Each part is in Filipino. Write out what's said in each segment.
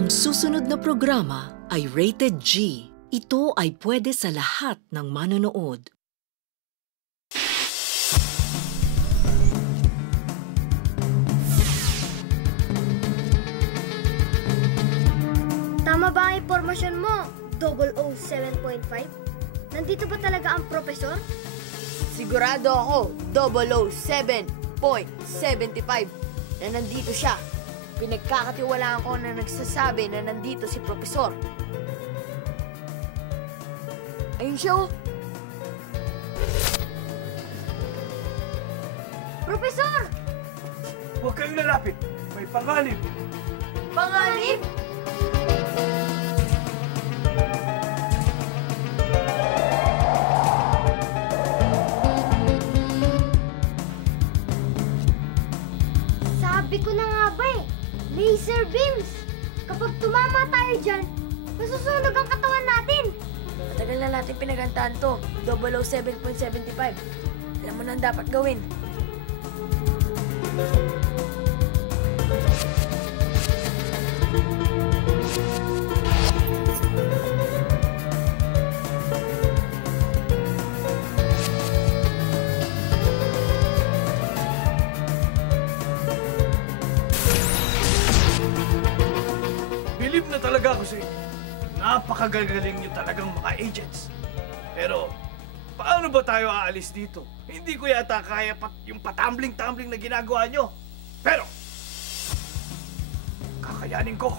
Ang susunod na programa ay Rated G. Ito ay pwede sa lahat ng manonood. Tama ba ang impormasyon mo, 007.5? Nandito ba talaga ang profesor? Sigurado ako, 007.75 na nandito siya. Pinagkakatiwalaan ko na nagsasabi na nandito si Profesor. Ayun siya, oh. Profesor! Huwag kayong lalapit. May panganib. Panganib? Sabi ko na nga ba eh, laser beams! Kapag tumama tayo dyan, masusunog ang katawan natin! Matagal na natin pinagantaan to, 007.75. Alam mo na ang dapat gawin. Bilib na talaga ako sa inyo. Napakagagaling niyo talagang mga agents. Pero, paano ba tayo aalis dito? Hindi ko yata kaya yung patambling-tambling na ginagawa niyo. Pero, kakayanin ko.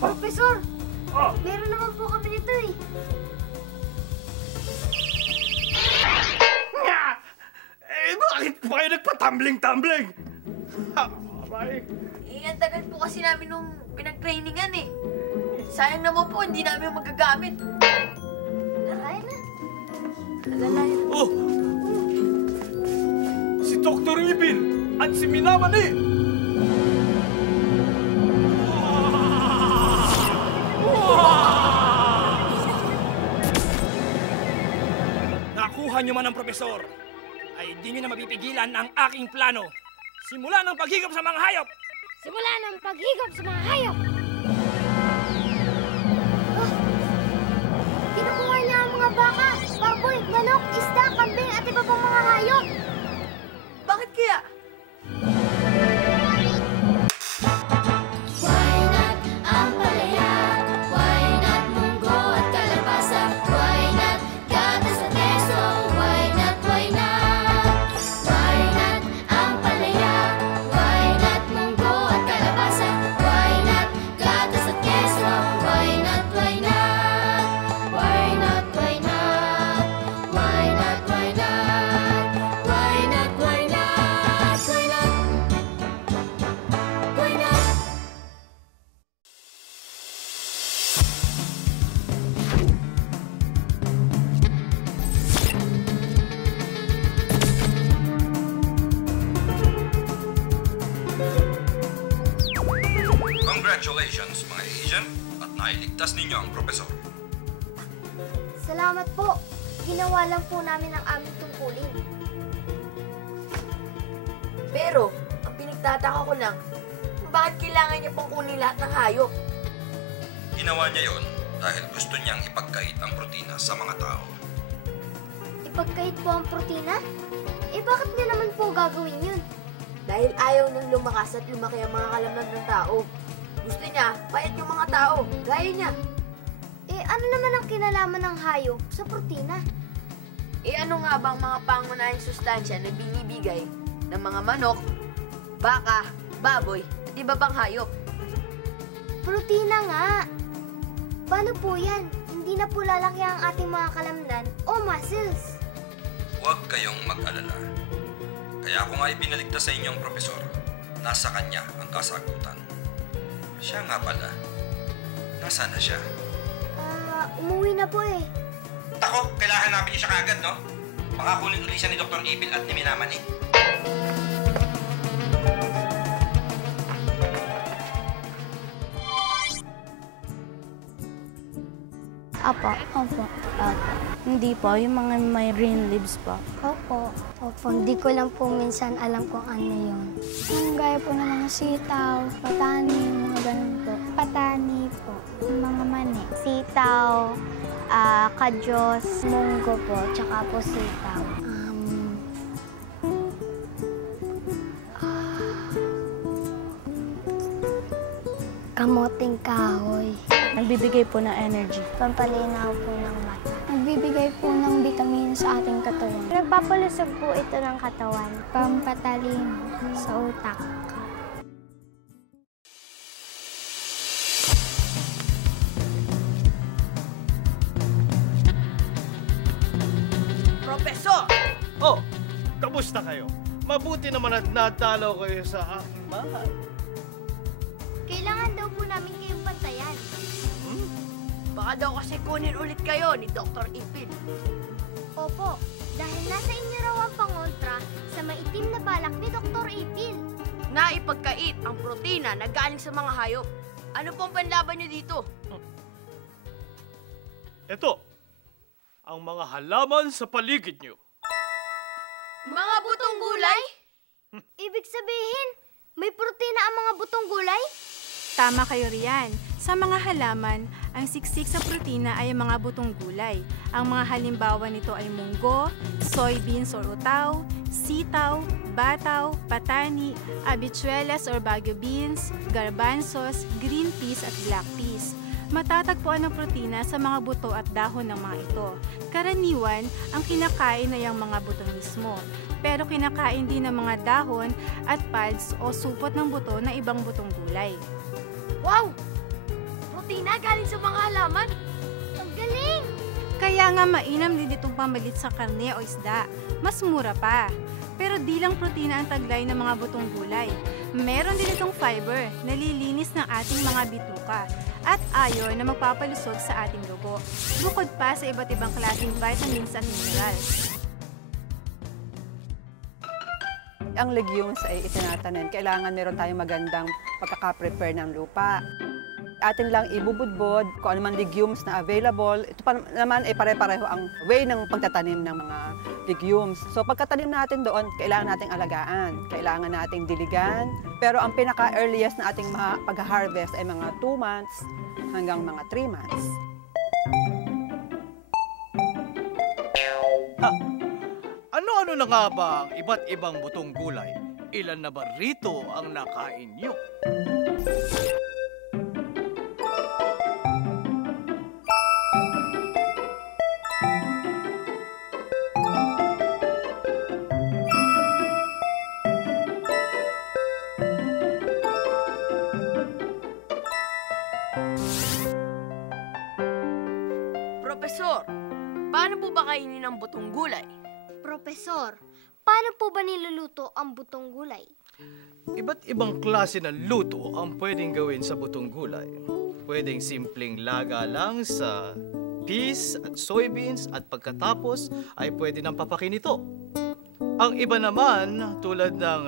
Profesor! Ah! Meron naman po kami nito eh. Bakit pa kayo nagpatambling-tambling? Aray. Ang tagal po kasi namin nung pinag-trainingan eh. Sayang naman po, hindi namin magagamit. Aray na. Alalayan. Oh! Si Dr. Ibin at si Minamani! Nakuha niyo man ang profesor, ay di niyo na mapipigilan ang aking plano. Simula ng paghigop sa mga hayop! Simula ng paghigop sa mga hayop! Kinukuha niya ang mga baka, baboy, manok, isda, kambing at iba pang mga hayop. Bakit kaya? Why not ang palaya? Why not munggo at kalabasa? Why not gatas at keso? Why not, why not? Why not ang palaya? Why not munggo at kalabasa? Why not gatas at keso? Why not, why not? Why not, why not? Why not, why not? Why not, why not? Why not? Why not? Congratulations, mga agent, at nailigtas ninyo ang profesor. Salamat po. Ginawa lang po namin ang aming tungkulin. Pero, ang pinagtataka ko lang, bakit kailangan niya pang kunin lahat ng hayop? Ginawa niya yon dahil gusto niyang ipagkait ang protina sa mga tao. Ipagkait po ang protina? Eh bakit niya naman po gagawin yun? Dahil ayaw nang lumakas at lumaki ang mga kalamnan ng tao. Gusto niya, payat yung mga tao, gaya niya. Eh ano naman ang kinalaman ng hayop sa protina? Eh ano nga ba ang mga pangunahing sustansya na binibigay ng mga manok, baka, baboy, at iba pang hayop? Protina nga! Paano po yan? Hindi na po lalaki ang ating mga kalamnan o muscles. Huwag kayong mag-alala. Kaya ako nga ipinaligtas sa inyong profesor. Nasa kanya ang kasagutan. Siya nga pala. Nasaan na siya? Umuwi na po eh. Ako, kailangan namin siya kagad, no? Baka kunin uli siya ni Dr. Evil at ni Minamani. Apo. Opo. Hindi po, yung mga may green leaves po. Opo. Hindi ko lang po minsan alam kung ano yun. Yung gaya po ng mga sitaw, patani, mga ganun po. Patani po. Yung mga mani. Sitaw, kadyos, munggo po, tsaka po sitaw. Kamoting kahoy. Nagbibigay po ng energy. Pampalinaw po ng mata. Nagbibigay po ng vitamina sa ating katawan. Nagpapalusog po ito ng katawan. Pampatalino sa utak. Profesor! Oh, kamusta kayo? Mabuti naman at natalaw kayo sa aking bahay. Kailangan daw po namin kayong bantayan. Baka daw kasi kunin ulit kayo ni Dr. Ipil. Opo, dahil nasa inyo raw ang pangontra sa maitim na balak ni Dr. Ipil. Na ipagkait ang protina na galing sa mga hayop. Ano pong panlaban niyo dito? Ito, ang mga halaman sa paligid nyo. Mga butong gulay? Ibig sabihin, may protina ang mga butong gulay? Tama kayo riyan. Sa mga halaman, ang siksik sa protina ay ang mga butong gulay. Ang mga halimbawa nito ay munggo, soybeans or utaw, sitaw, bataw, patani, habichuelas or baguio beans, garbanzos, green peas at black peas. Matatagpuan ang protina sa mga buto at dahon ng mga ito. Karaniwan, ang kinakain ay ang mga buto mismo. Pero kinakain din ng mga dahon at pads o supot ng buto ng ibang butong gulay. Wow! Protina galing sa mga halaman? Ang galing! Kaya nga mainam din itong pamalit sa karne o isda. Mas mura pa. Pero di lang protina ang taglay ng mga butong gulay. Meron din itong fiber na lilinis ng ating mga bituka at iron na magpapalusog sa ating dugo. Bukod pa sa iba't ibang klaseng vitamins at minerals. Ang legumes ay itinatanim. Kailangan meron tayong magandang pagkaka-prepare ng lupa. Atin lang ibubudbod kung ano man legumes na available. Ito pa naman ay pare-pareho ang way ng pagtatanim ng mga legumes. So pagkatanim natin doon, kailangan nating alagaan. Kailangan nating diligan. Pero ang pinaka-earliest na ating pag-harvest ay mga 2 months hanggang mga 3 months. Ano-ano na nga ba ang iba't ibang butong gulay? Ilan na ba rito ang nakain nyo? Profesor, paano po ba kainin ang butong gulay? Profesor, paano po ba niluluto ang butong gulay? Iba't ibang klase ng luto ang pwedeng gawin sa butong gulay. Pwedeng simpleng laga lang sa peas at soybeans at pagkatapos ay pwede nang papakin ito. Ang iba naman tulad ng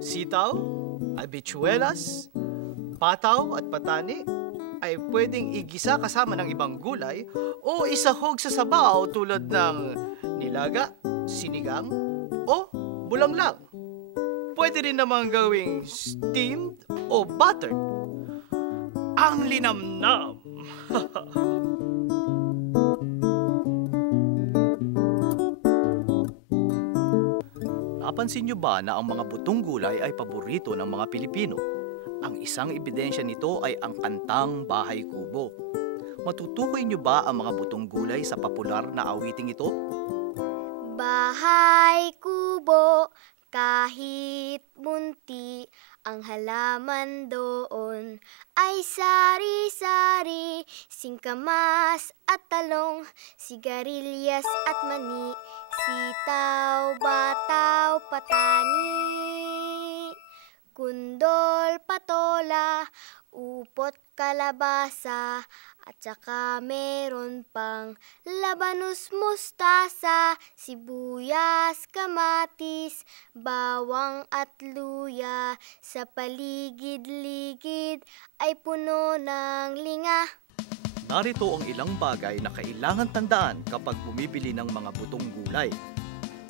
sitaw, habichuelas, pataw at patani ay pwedeng igisa kasama ng ibang gulay o isahog sa sabaw tulad ng nilaga, sinigang, o bulanglang. Pwede rin naman gawing steamed o buttered. Ang linamnam! Napansin niyo ba na ang mga butong gulay ay paborito ng mga Pilipino? Ang isang ebidensya nito ay ang kantang Bahay Kubo. Matutukoy niyo ba ang mga butong gulay sa popular na awiting ito? Bahay kubo, kahit munti, ang halaman doon ay sari-sari, singkamas at talong, sigarilyas at mani, sitaw, bataw, patani, kundol, patola, upot, kalabasa, at saka meron pang labanus, mustasa, sibuyas, kamatis, bawang at luya. Sa paligid-ligid ay puno ng linga. Narito ang ilang bagay na kailangan tandaan kapag bumibili ng mga butong gulay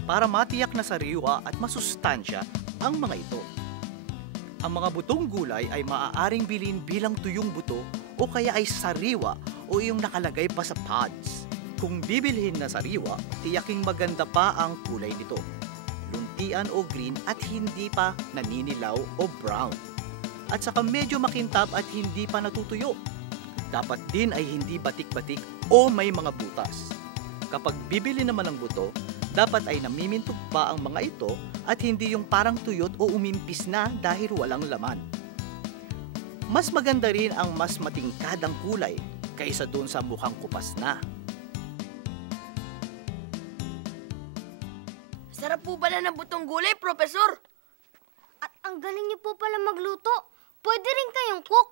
para matiyak na sariwa at masustansya ang mga ito. Ang mga butong gulay ay maaaring bilhin bilang tuyong buto o kaya ay sariwa o yung nakalagay pa sa pods. Kung bibilhin na sariwa, tiyaking maganda pa ang kulay nito. Luntian o green at hindi pa naninilaw o brown. At saka medyo makintab at hindi pa natutuyo. Dapat din ay hindi batik-batik o may mga butas. Kapag bibili naman ng buto, dapat ay namimintog pa ang mga ito at hindi yung parang tuyot o umimpis na dahil walang laman. Mas maganda rin ang mas matingkadang kulay kaysa dun sa mukhang kupas na. Sarap po pala ng butong gulay, Profesor. At ang galing niyo po pala magluto. Pwede rin kayong cook.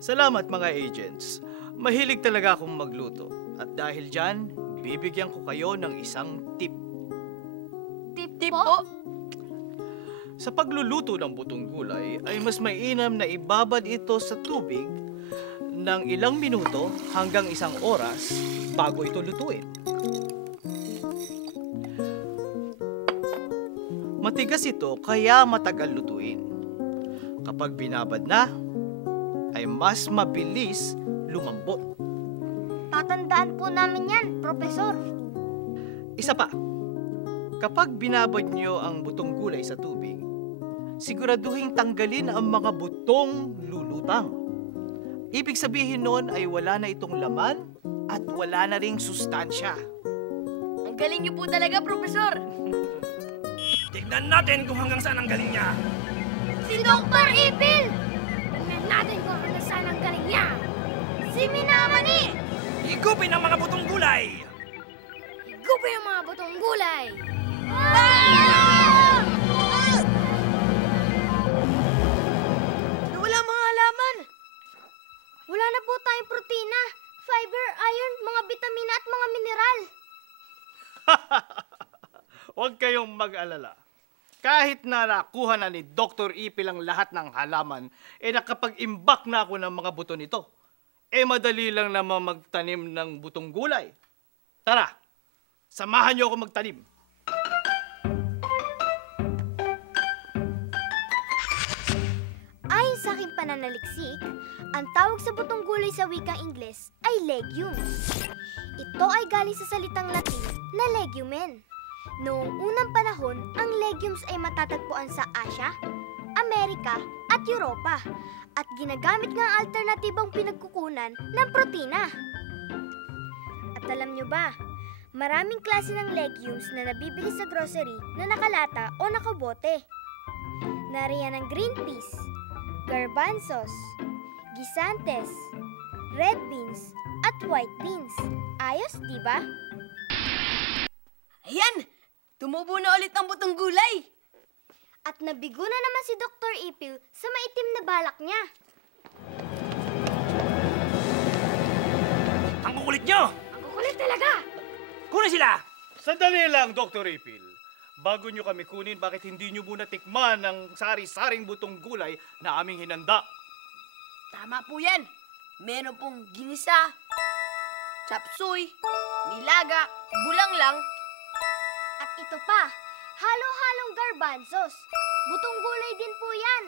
Salamat mga agents. Mahilig talaga akong magluto. At dahil dyan, bibigyan ko kayo ng isang tip. Tip po? Sa pagluluto ng butong gulay ay mas mainam na ibabad ito sa tubig ng ilang minuto hanggang 1 oras bago ito lutuin. Matigas ito kaya matagal lutuin. Kapag binabad na, ay mas mabilis lumambot. Tatandaan po namin yan, Profesor. Isa pa, kapag binabad nyo ang butong gulay sa tubig, siguraduhin tanggalin ang mga butong lulutang. Ibig sabihin nun ay wala na itong laman at wala na ring sustansya. Ang galing niyo po talaga, Profesor. Tignan natin kung hanggang saan ang galing niya. Si Dr. Ipil! Tignan natin kung hanggang saan ang galing niya. Si Minamani! Higupin ang mga butong gulay! Higupin ang mga butong gulay! Nawala mga halaman. Wala na po tayong protina, fiber, iron, mga bitamina at mga mineral. Huwag kayong mag-alala. Kahit na nakuha na ni Dr. Ipil ang lahat ng halaman, nakapag-imbak na ako ng mga buto nito. Madali lang naman magtanim ng butong gulay. Tara, samahan niyo ako magtanim. Ayon sa aking pananaliksik, ang tawag sa butong gulay sa wikang Ingles ay legumes. Ito ay galing sa salitang Latin na legumen. Noong unang panahon, ang legumes ay matatagpuan sa Asia, Amerika at Europa at ginagamit nga ang alternatibang pinagkukunan ng protina. At alam nyo ba, maraming klase ng legumes na nabibili sa grocery na nakalata o nakabote. Nariyan ang green peas, garbanzos, gisantes, red beans at white beans. Ayos, di ba? Ayan! Tumubo na ulit ang butong gulay! At nabigo na naman si Dr. Ipil sa maitim na balak niya. Ang kukulit nyo! Ang kukulit talaga! Kunin sila! Sandali lang, Dr. Ipil. Bago nyo kami kunin, bakit hindi nyo muna tikman ang sari-saring butong gulay na aming hinanda? Tama po yan. Meron pong ginisa, chapsuy, nilaga, bulanglang. At ito pa, halo-halong garbanzos. Butong gulay din po yan.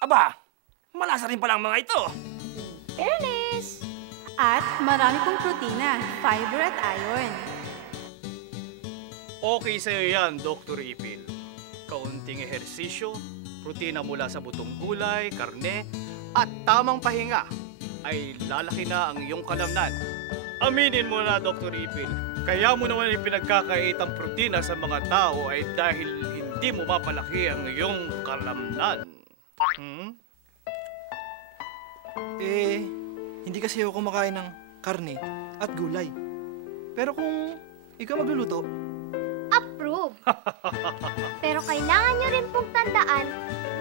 Aba, malasa rin pala ang mga ito. Fairness! At marami pong protina, fiber at iron. Okay sa'yo yan, Dr. Ipil. Kaunting ehersisyo, protina mula sa butong gulay, karne, at tamang pahinga ay lalaki na ang iyong kalamnan. Aminin mo na, Dr. Ipil, kaya mo naman ipinagkakaitang protina sa mga tao ay dahil hindi mo mapalaki ang iyong kalamnan. Hindi kasi ako kumakain ng karne at gulay. Pero kung ikaw magluluto, Approve! Pero kailangan nyo rin pong tandaan,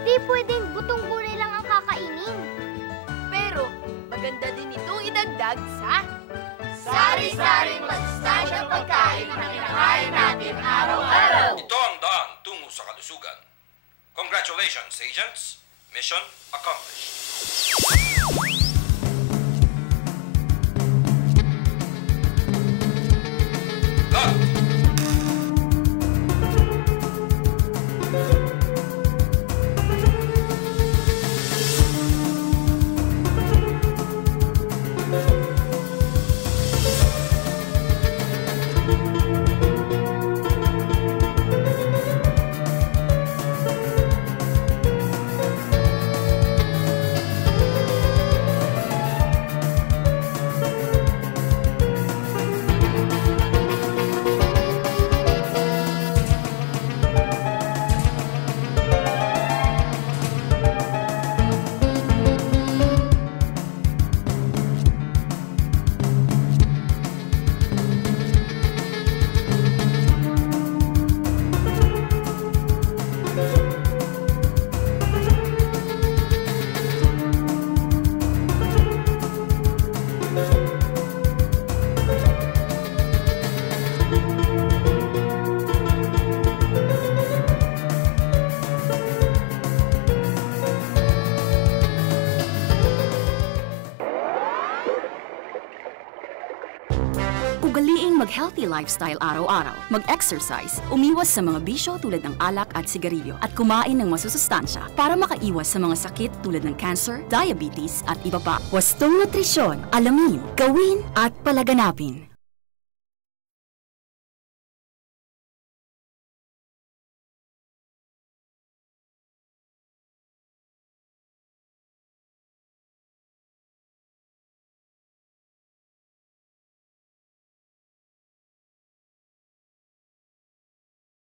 di pwedeng butong gulay lang ang kakainin. Pero maganda din itong idagdag sa Sari-saring masustansyang pagkain na kinakain natin araw-araw. Ito ang daan kalusugan. Congratulations, agents! Mission accomplished. Ugaliing mag-healthy lifestyle araw-araw, mag-exercise, umiwas sa mga bisyo tulad ng alak at sigarilyo, at kumain ng masusustansya para makaiwas sa mga sakit tulad ng cancer, diabetes at iba pa. Wastong nutrisyon, alamin, gawin at palaganapin.